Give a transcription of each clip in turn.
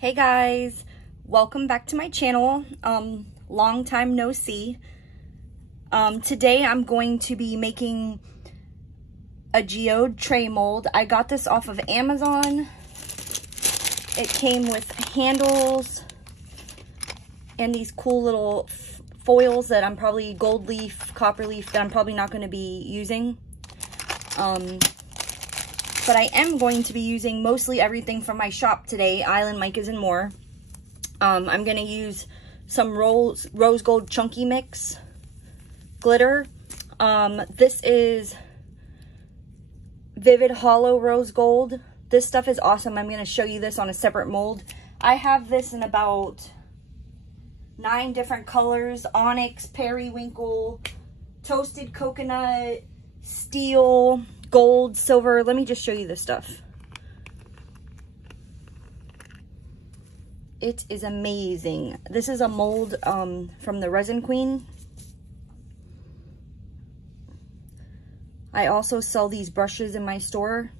Hey guys, welcome back to my channel. Long time no see. Today I'm going to be making a geode tray mold. I got this off of Amazon. It came with handles and these cool little foils that I'm probably gold leaf, copper leaf, that I'm probably not going to be using. But I am going to be using mostly everything from my shop today, Island Micas and more. I'm going to use some rose gold chunky mix glitter. This is Vivid Holo rose gold. This stuff is awesome. I'm going to show you this on a separate mold. I have this in about 9 different colors: onyx, periwinkle, toasted coconut, steel, gold, silver. Let me just show you this stuff. It is amazing. This is a mold from the Resin Queen. I also sell these brushes in my store.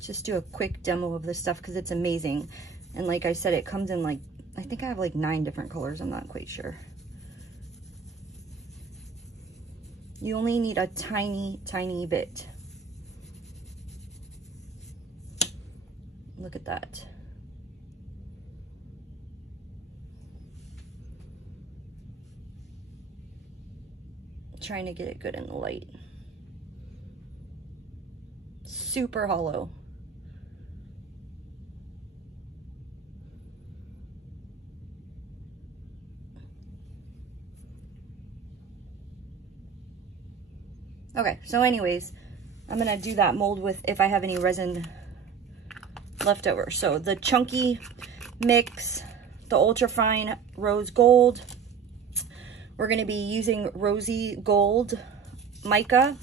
Just do a quick demo of this stuff because it's amazing. And like I said, it comes in like, I think I have like 9 different colors. I'm not quite sure. You only need a tiny, tiny bit. Look at that. Trying to get it good in the light. Super hollow. Okay, so anyways, I'm gonna do that mold with, if I have any resin left over. So the chunky mix, the ultra fine rose gold. We're gonna be using Rosey gold mica.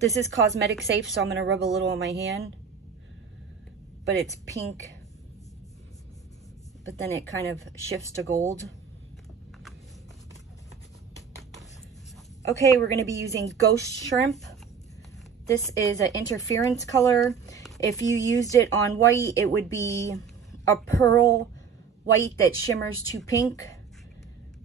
This is cosmetic safe, so I'm gonna rub a little on my hand. But it's pink, but then it kind of shifts to gold. Okay, we're going to be using Ghost Shrimp. This is an interference color. If you used it on white, it would be a pearl white that shimmers to pink.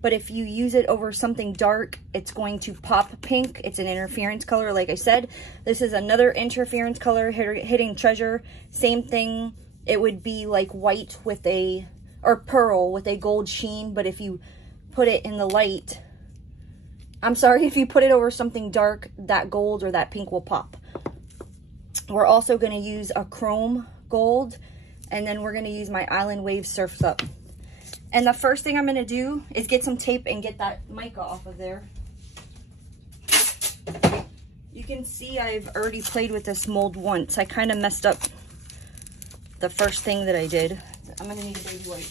But if you use it over something dark, it's going to pop pink. It's an interference color, like I said. This is another interference color, Hidden Treasure. Same thing. It would be like white with a, or pearl with a gold sheen. But if you put it in the light, I'm sorry, if you put it over something dark, that gold or that pink will pop. We're also going to use a chrome gold, and then we're going to use my Island Wave Surfs Up. And the first thing I'm going to do is get some tape and get that mica off of there. You can see I've already played with this mold once. I kind of messed up the first thing that I did. I'm going to need a baby wipe.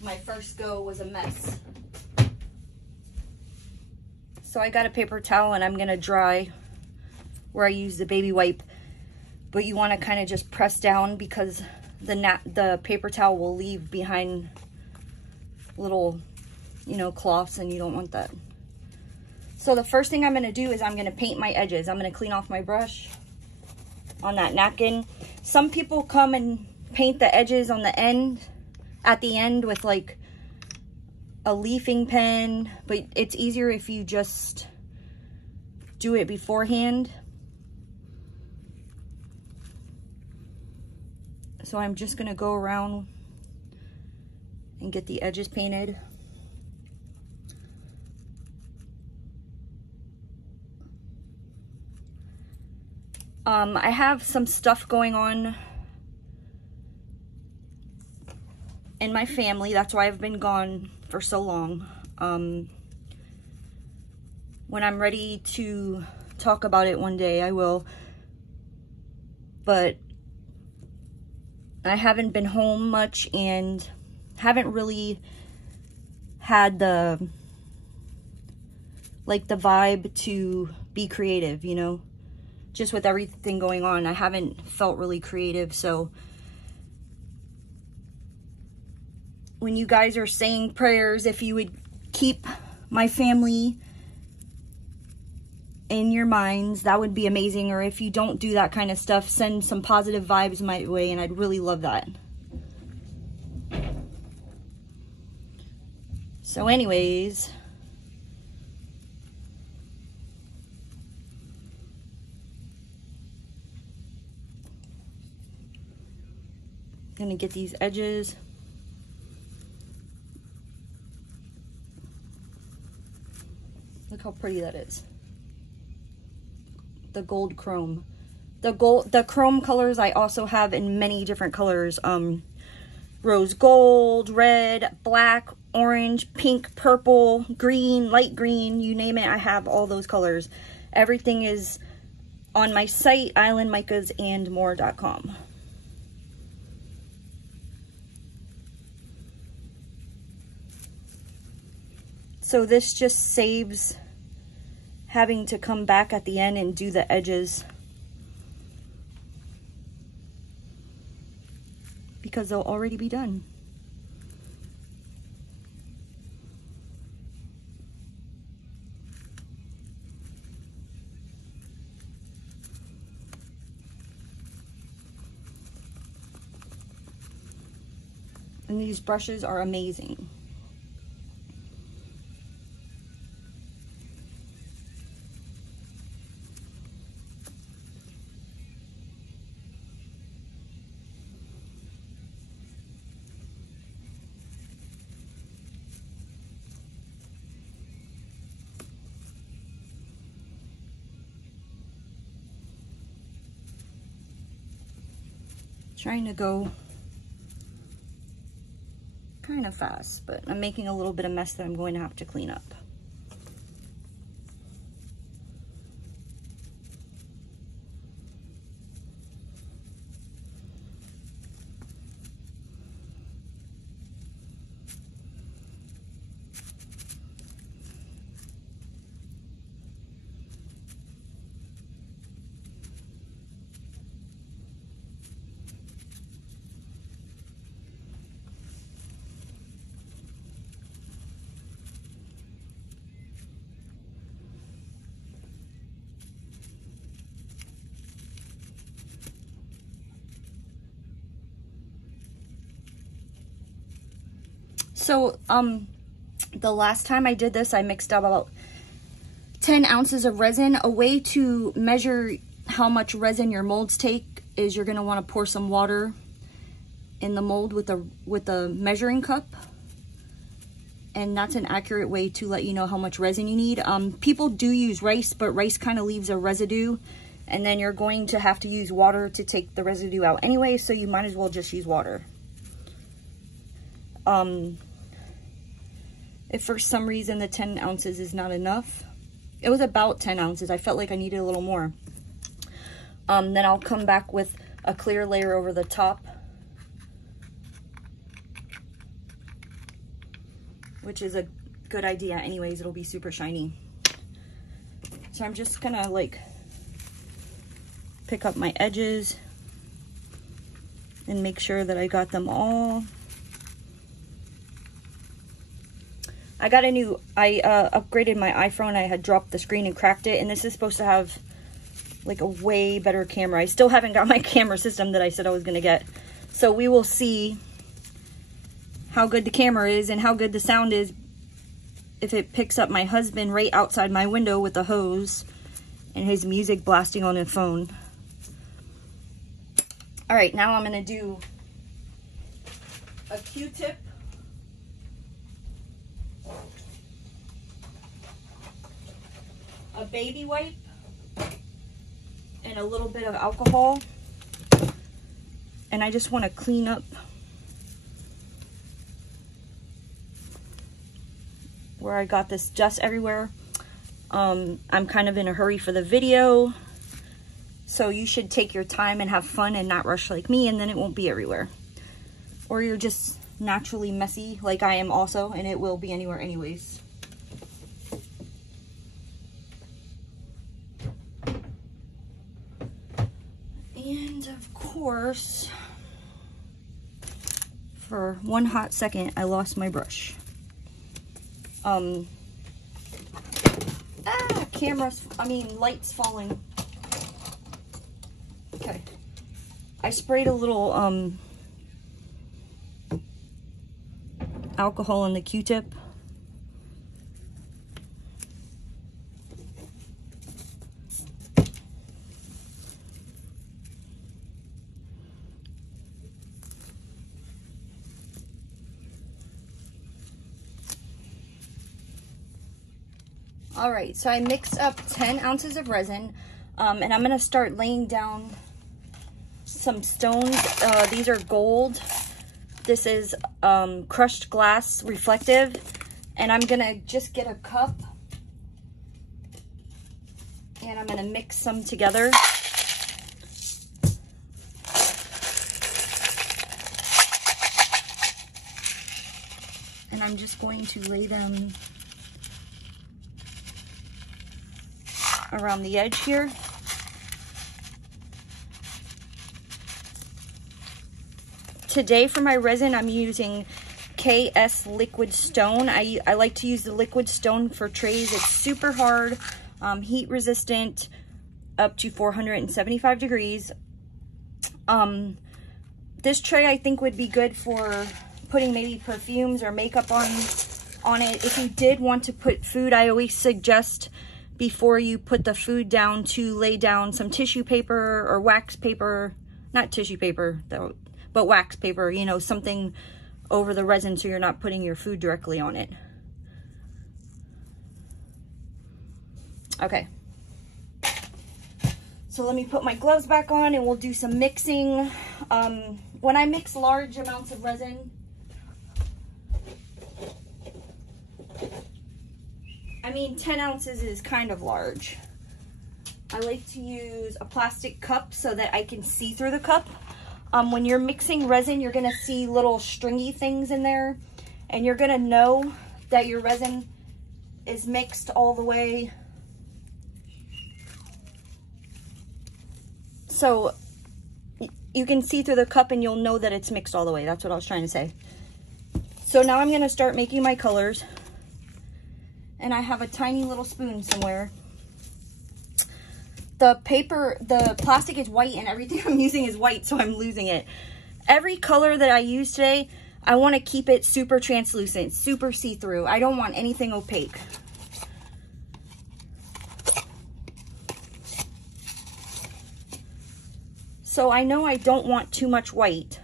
My first go was a mess. So I got a paper towel and I'm gonna dry where I use the baby wipe, but you want to kind of just press down because the paper towel will leave behind little, cloths, and you don't want that. So the first thing I'm gonna do is I'm gonna paint my edges. I'm gonna clean off my brush on that napkin. Some people come and paint the edges on the end, at the end, with like a leafing pen, but it's easier if you just do it beforehand. So I'm just gonna go around and get the edges painted. I have some stuff going on in my family. That's why I've been gone for so long. When I'm ready to talk about it one day, I will. But I haven't been home much and haven't really had the vibe to be creative, you know. just with everything going on, I haven't felt really creative. So when you guys are saying prayers, if you would keep my family in your minds, that would be amazing. Or if you don't do that kind of stuff, send some positive vibes my way, and I'd really love that. So anyways, gonna get these edges. Look how pretty that is. The gold chrome. The chrome colors I also have in many different colors. Rose gold, red, black, orange, pink, purple, green, light green, you name it, I have all those colors. Everything is on my site, islandmicasandmore.com. So this just saves having to come back at the end and do the edges, because they'll already be done. And these brushes are amazing. Trying to go kind of fast, but I'm making a little bit of mess that I'm going to have to clean up. So, the last time I did this, I mixed up about 10 ounces of resin. A way to measure how much resin your molds take is you're gonna wanna pour some water in the mold with a measuring cup. And that's an accurate way to let you know how much resin you need. People do use rice, but rice kind of leaves a residue. And then you're going to have to use water to take the residue out anyway, so you might as well just use water. If for some reason the 10 ounces is not enough, it was about 10 ounces. I felt like I needed a little more. Then I'll come back with a clear layer over the top, which is a good idea anyways. It'll be super shiny. So I'm just gonna like pick up my edges and make sure that I got them all. I upgraded my iPhone. I had dropped the screen and cracked it, and this is supposed to have like a way better camera. I still haven't got my camera system that I said I was gonna get. So we will see how good the camera is and how good the sound is if it picks up my husband right outside my window with a hose and his music blasting on his phone. All right, now I'm gonna do a Q-tip. A baby wipe and a little bit of alcohol, and I just want to clean up where I got this dust everywhere. I'm kind of in a hurry for the video, so you should take your time and have fun and not rush like me, and then it won't be everywhere. Or you're just naturally messy like I am also, and it will be anywhere anyways. course, for one hot second, I lost my brush. Lights falling. Okay. I sprayed a little alcohol in the Q-tip. All right, so I mixed up 10 ounces of resin, and I'm gonna start laying down some stones. These are gold. This is crushed glass reflective, and I'm gonna just get a cup and I'm gonna mix some together. And I'm just going to lay them around the edge here. Today for my resin, I'm using KS liquid stone. I like to use the liquid stone for trays. It's super hard, heat resistant, up to 475 degrees. This tray I think would be good for putting maybe perfumes or makeup on it. If you did want to put food, I always suggest before you put the food down to lay down some tissue paper or wax paper, not tissue paper though, but wax paper, you know, something over the resin so you're not putting your food directly on it. Okay. So let me put my gloves back on and we'll do some mixing. When I mix large amounts of resin, I mean 10 ounces is kind of large. I like to use a plastic cup so that I can see through the cup. When you're mixing resin, you're gonna see little stringy things in there, and you're gonna know that your resin is mixed all the way. So you can see through the cup and you'll know that it's mixed all the way. That's what I was trying to say. So now I'm gonna start making my colors. And I have a tiny little spoon somewhere. The plastic is white and everything I'm using is white, so I'm losing it. Every color that I use today, I want to keep it super translucent, super see-through. I don't want anything opaque. So I know I don't want too much white,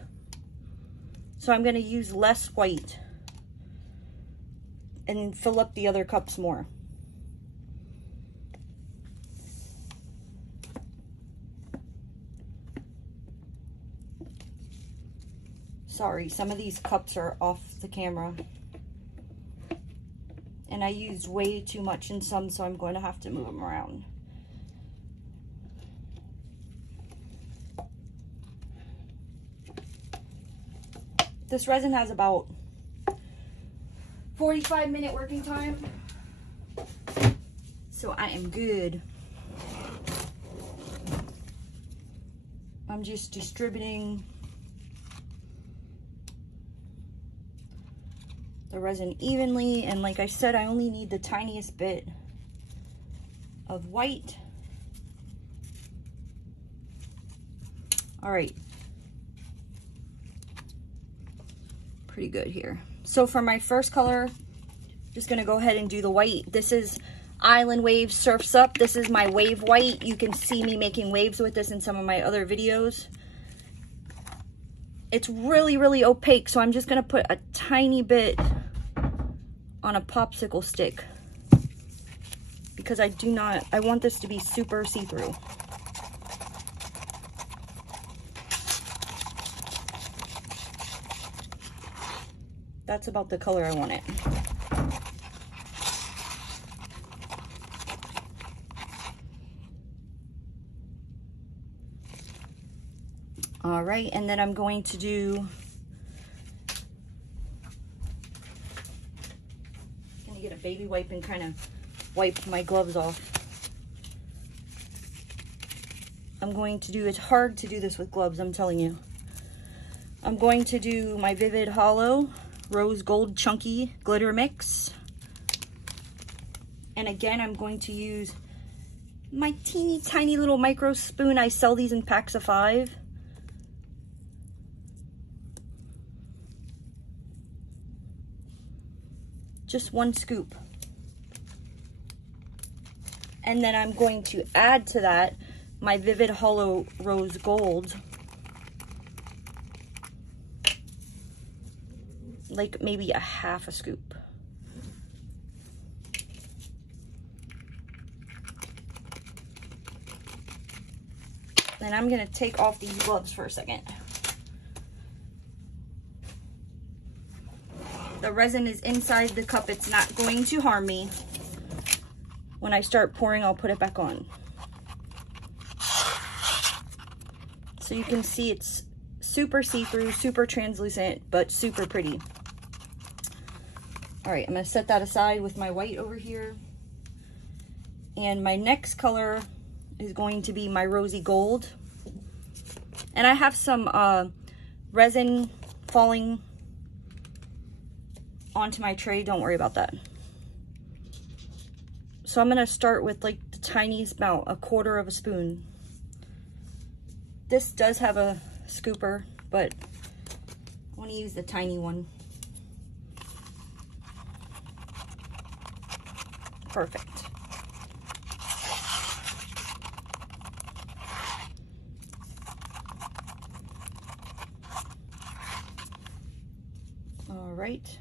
so I'm going to use less white and fill up the other cups more. Sorry, some of these cups are off the camera. And I used way too much in some, so I'm going to have to move them around. This resin has about 45-minute working time, so I am good. I'm just distributing the resin evenly, and like I said, I only need the tiniest bit of white. All right, pretty good here. So for my first color, just gonna go ahead and do the white. This is Island Wave Surfs Up. This is my wave white. You can see me making waves with this in some of my other videos. It's really, really opaque, so I'm just gonna put a tiny bit on a popsicle stick because I want this to be super see-through. That's about the color I want it. All right, and then I'm going to get a baby wipe and kind of wipe my gloves off. I'm going to do, it's hard to do this with gloves, I'm telling you. I'm going to do my Vivid Holo Rose Gold Chunky Glitter Mix. And again, I'm going to use my teeny tiny little micro spoon. I sell these in packs of 5. Just 1 scoop. And then I'm going to add to that my Vivid Holo Rose Gold. Like maybe a half a scoop. And I'm gonna take off these gloves for a second. The resin is inside the cup. It's not going to harm me. When I start pouring, I'll put it back on. So you can see it's super see-through, super translucent, but super pretty. All right, I'm gonna set that aside with my white over here. And my next color is going to be my Rosy Gold. And I have some resin falling onto my tray. Don't worry about that. So I'm gonna start with like the tiniest amount, 1/4 of a spoon. This does have a scooper, but I wanna use the tiny one. Perfect. All right.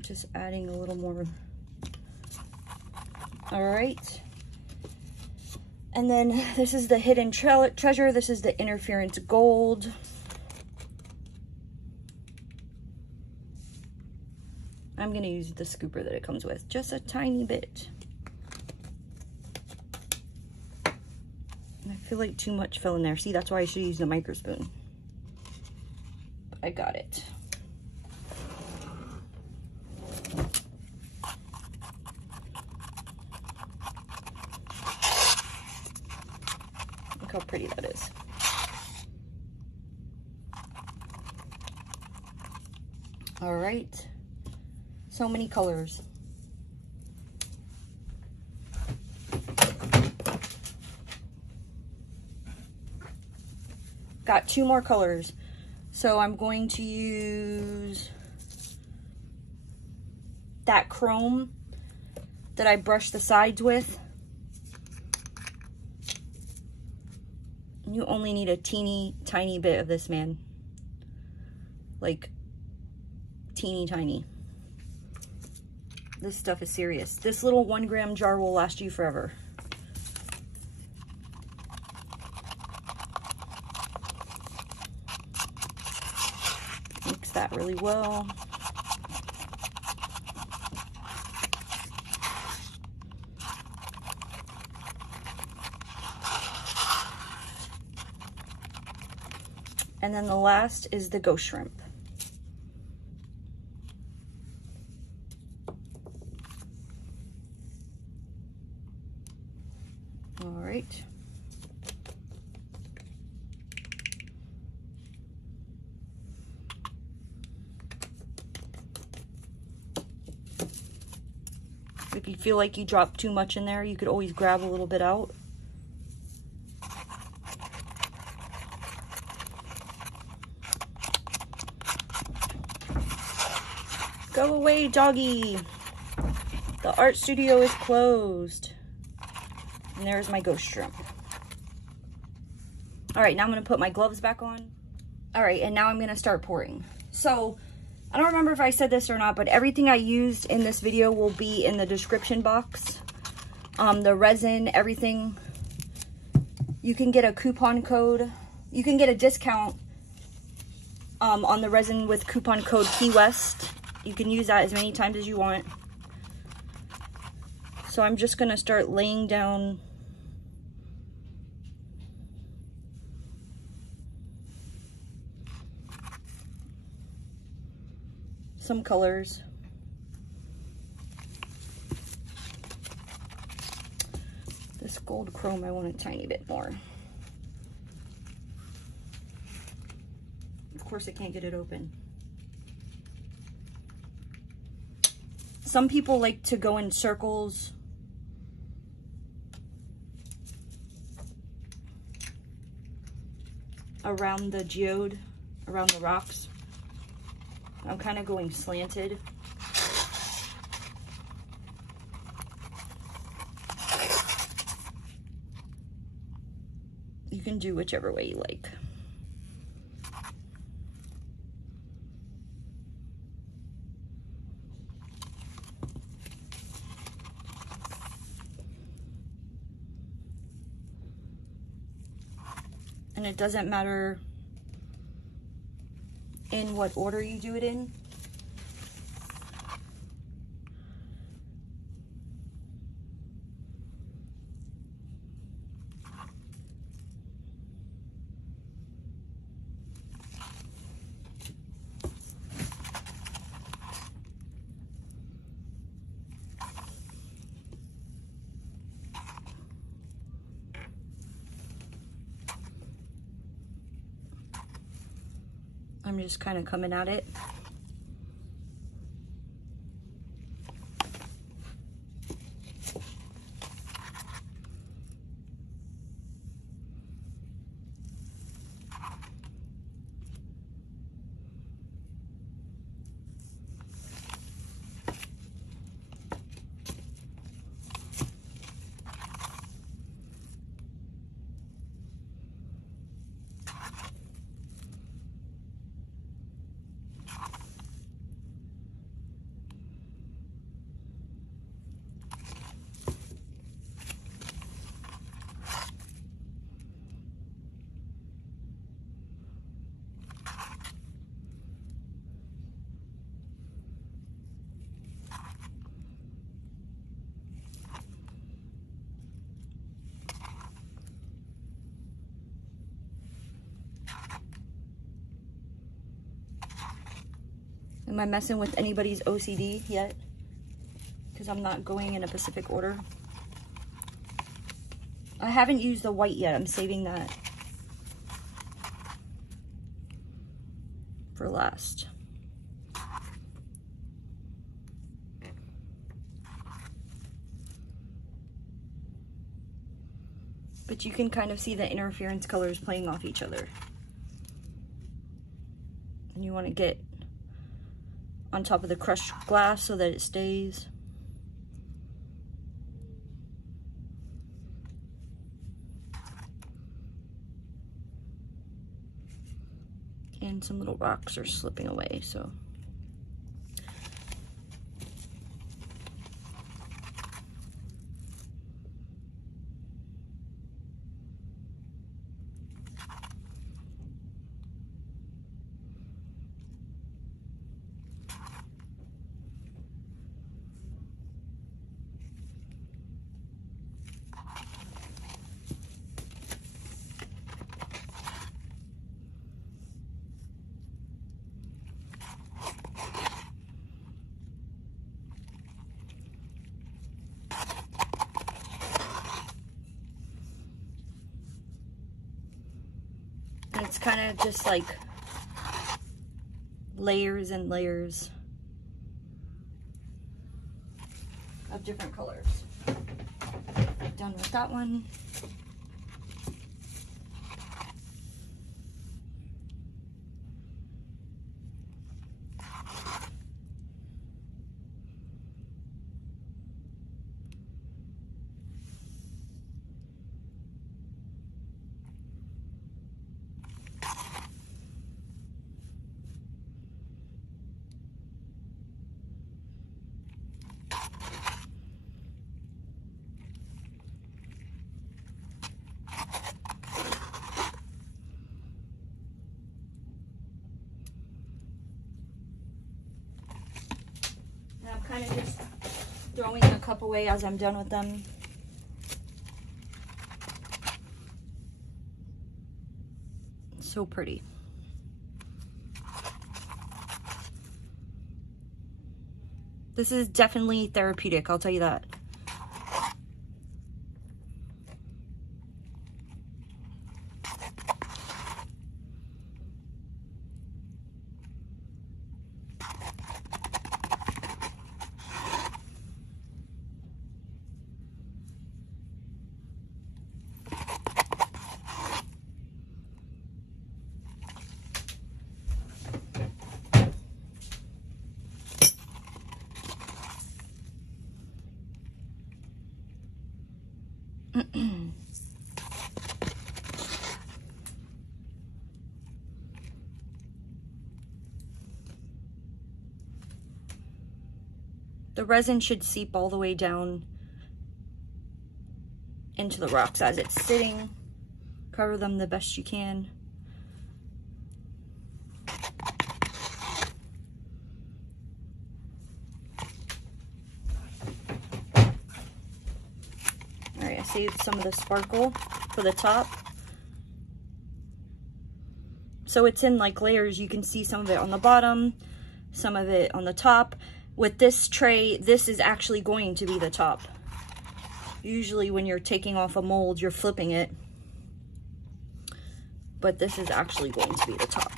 Just adding a little more. All right. And then this is the Hidden Treasure. This is the Interference Gold. I'm gonna use the scooper that it comes with, just a tiny bit. I feel like too much fell in there. See, that's why I should use the micro spoon. But I got it. Look how pretty that is. All right. So many colors. Got 2 more colors. So I'm going to use that chrome that I brushed the sides with. You only need a teeny tiny bit of this, man. Like teeny tiny. This stuff is serious. This little 1 gram jar will last you forever. Mix that really well. And then the last is the ghost shrimp. All right. If you feel like you dropped too much in there, you could always grab a little bit out. Go away, doggy. The art studio is closed. And there's my ghost shrimp. All right, now I'm gonna put my gloves back on. All right, and now I'm gonna start pouring. So, I don't remember if I said this or not, but everything I used in this video will be in the description box. The resin, everything. You can get a coupon code. You can get a discount on the resin with coupon code Key West. You can use that as many times as you want. So I'm just gonna start laying down some colors. This gold chrome, I want a tiny bit more. Of course I can't get it open. Some people like to go in circles. Around the geode, around the rocks. I'm kind of going slanted. You can do whichever way you like. And it doesn't matter in what order you do it in. I'm just kind of coming at it. Am I messing with anybody's OCD yet? Because I'm not going in a specific order. I haven't used the white yet. I'm saving that for last. But you can kind of see the interference colors playing off each other. And you want to get on top of the crushed glass so that it stays. And some little rocks are slipping away, so. It's kind of just like layers and layers of different colors. Done with that one. Kind of just throwing a cup away as I'm done with them. So pretty. This is definitely therapeutic, I'll tell you that. The resin should seep all the way down into the rocks as it's sitting. Cover them the best you can. Alright, I saved some of the sparkle for the top. So it's in like layers. You can see some of it on the bottom, some of it on the top. With this tray, this is actually going to be the top. Usually when you're taking off a mold, you're flipping it. But this is actually going to be the top.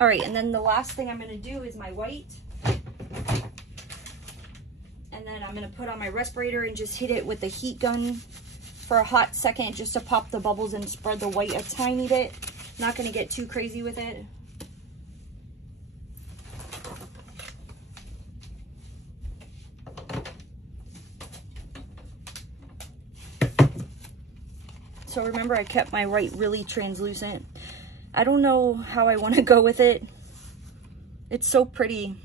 All right, and then the last thing I'm gonna do is my white. And then I'm gonna put on my respirator and just hit it with the heat gun for a hot second just to pop the bubbles and spread the white a tiny bit. Not gonna get too crazy with it. So remember, I kept my white really translucent. I don't know how I want to go with it. It's so pretty.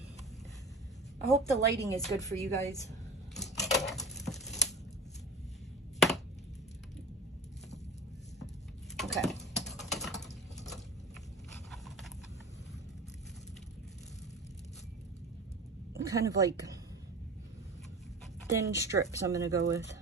I hope the lighting is good for you guys. Okay. Kind of like thin strips I'm gonna go with.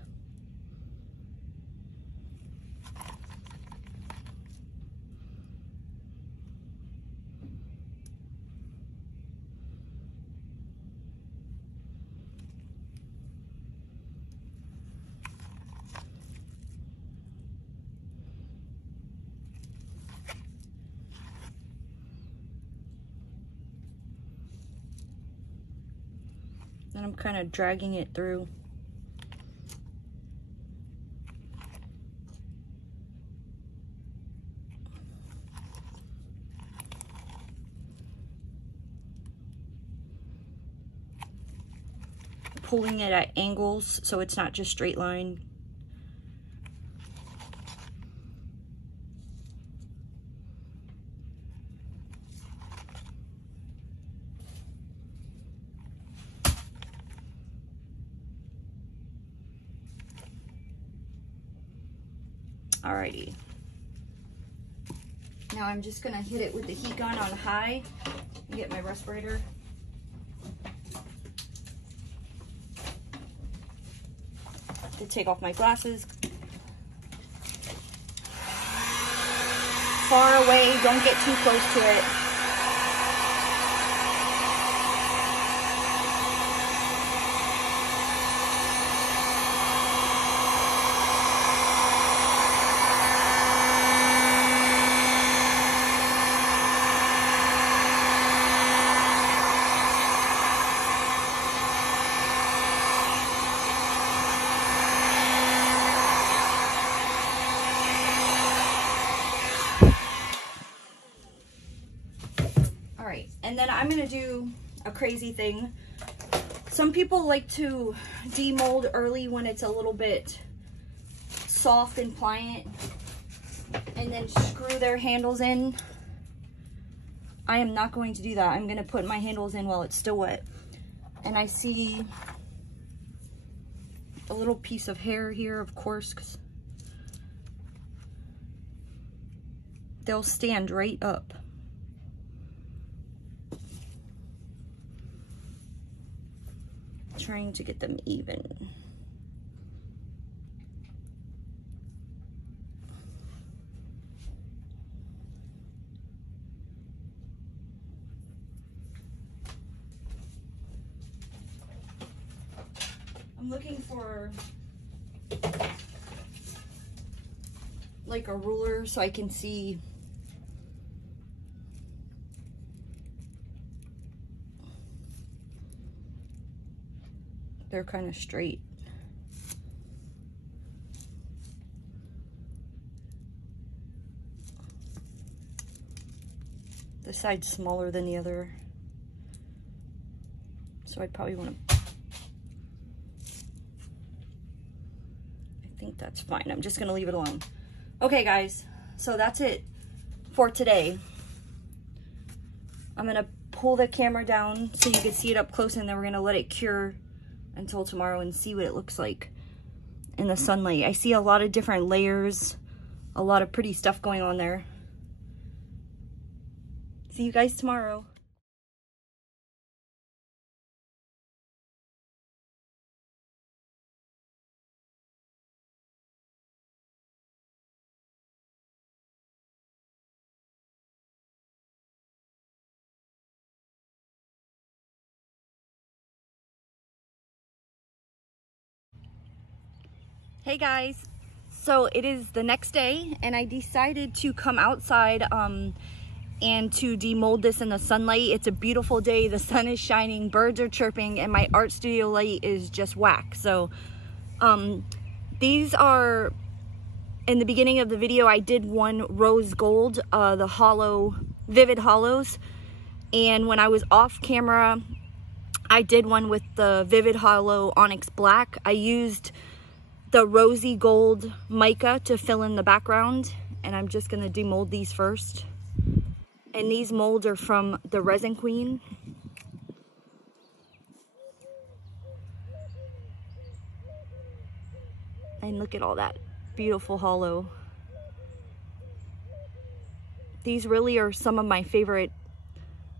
And I'm kind of dragging it through. Pulling it at angles so it's not just straight line. Alrighty. Now I'm just gonna hit it with the heat gun on high and get my respirator. To take off my glasses. Far away, don't get too close to it. And then I'm gonna do a crazy thing. Some people like to demold early when it's a little bit soft and pliant and then screw their handles in. I am not going to do that. I'm gonna put my handles in while it's still wet. And I see a little piece of hair here, of course, 'cause they'll stand right up. Trying to get them even. I'm looking for like a ruler so I can see they're kind of straight. This side's smaller than the other, so I'd probably want to, I think that's fine. I'm just gonna leave it alone. Okay guys, so that's it for today. I'm gonna pull the camera down so you can see it up close, and then we're gonna let it cure until tomorrow and see what it looks like in the sunlight. I see a lot of different layers, a lot of pretty stuff going on there. See you guys tomorrow. Hey guys, so it is the next day and I decided to come outside and to demold this in the sunlight. It's a beautiful day, the sun is shining, birds are chirping, and my art studio light is just whack. So these are, in the beginning of the video I did one rose gold, the Holo, vivid Holos, and when I was off camera I did one with the vivid Holo onyx black. I used the rosy gold mica to fill in the background, and I'm just gonna demold these first. And these molds are from the Resin Queen. And look at all that beautiful holo. These really are some of my favorite,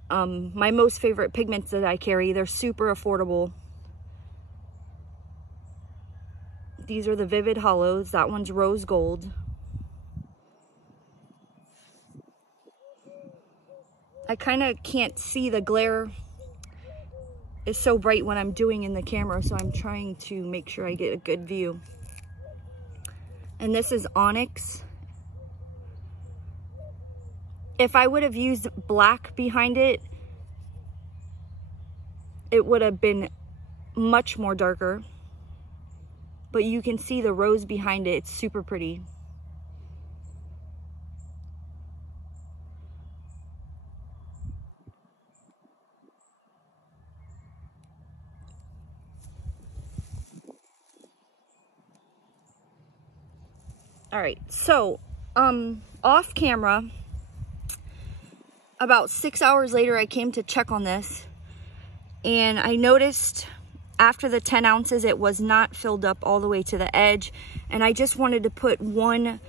my most favorite pigments that I carry. They're super affordable. These are the vivid Holos. That one's rose gold. I kind of can't see, the glare is so bright when I'm doing in the camera, so I'm trying to make sure I get a good view. And this is onyx. If I would have used black behind it, it would have been much more darker. But you can see the rose behind it. It's super pretty. All right, so off camera, about 6 hours later, I came to check on this, and I noticed after the 10 ounces, it was not filled up all the way to the edge, and I just wanted to put one,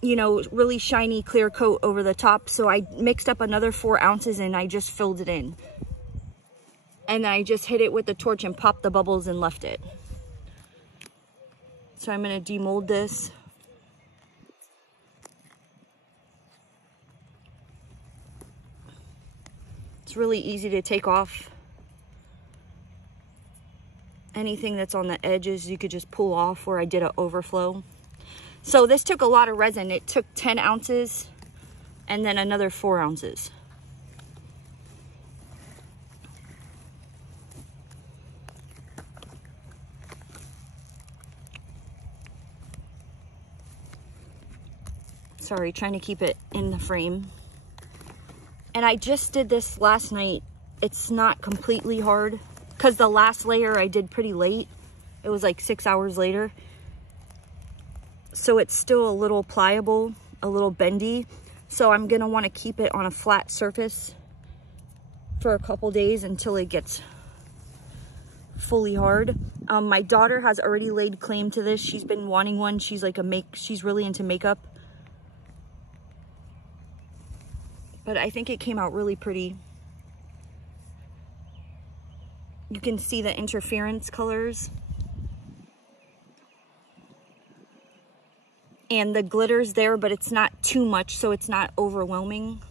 you know, really shiny clear coat over the top, so I mixed up another 4 ounces and I just filled it in. And I just hit it with the torch and popped the bubbles and left it. So I'm gonna demold this. It's really easy to take off. Anything that's on the edges, you could just pull off where I did an overflow. So this took a lot of resin. It took 10 ounces and then another 4 ounces. Sorry, trying to keep it in the frame. And I just did this last night. It's not completely hard because the last layer I did pretty late. It was like 6 hours later. So it's still a little pliable, a little bendy. So I'm gonna wanna keep it on a flat surface for a couple days until it gets fully hard. My daughter has already laid claim to this. She's been wanting one. She's like she's really into makeup. But I think it came out really pretty. You can see the interference colors. And the glitter's there, but it's not too much, so it's not overwhelming.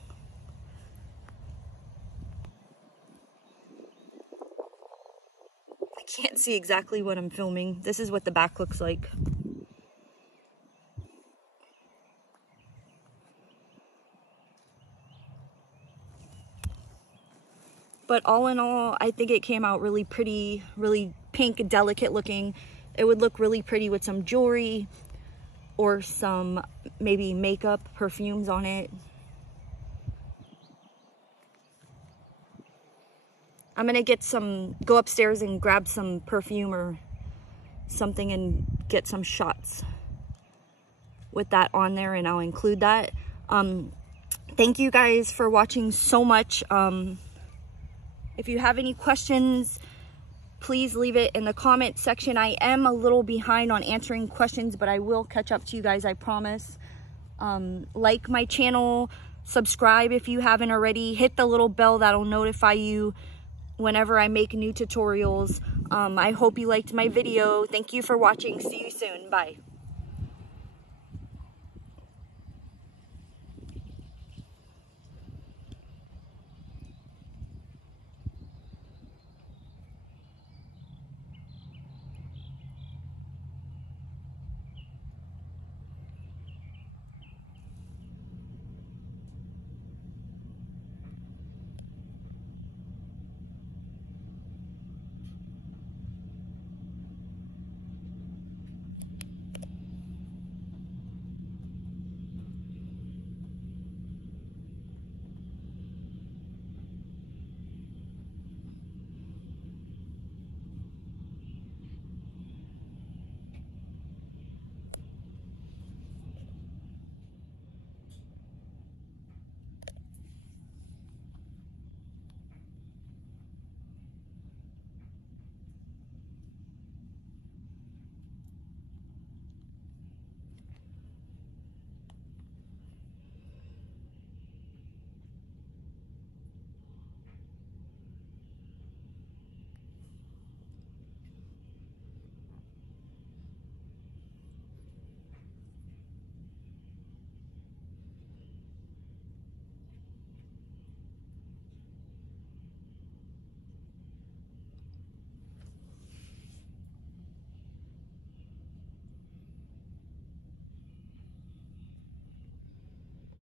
I can't see exactly what I'm filming. This is what the back looks like. But all in all, I think it came out really pretty, really pink, delicate looking. It would look really pretty with some jewelry or some maybe makeup, perfumes on it. I'm gonna go upstairs and grab some perfume or something and get some shots with that on there, and I'll include that. Thank you guys for watching so much. If you have any questions, please leave it in the comment section. I am a little behind on answering questions, but I will catch up to you guys, I promise. Like my channel, subscribe if you haven't already, hit the little bell that'll notify you whenever I make new tutorials. I hope you liked my video. Thank you for watching. See you soon. Bye.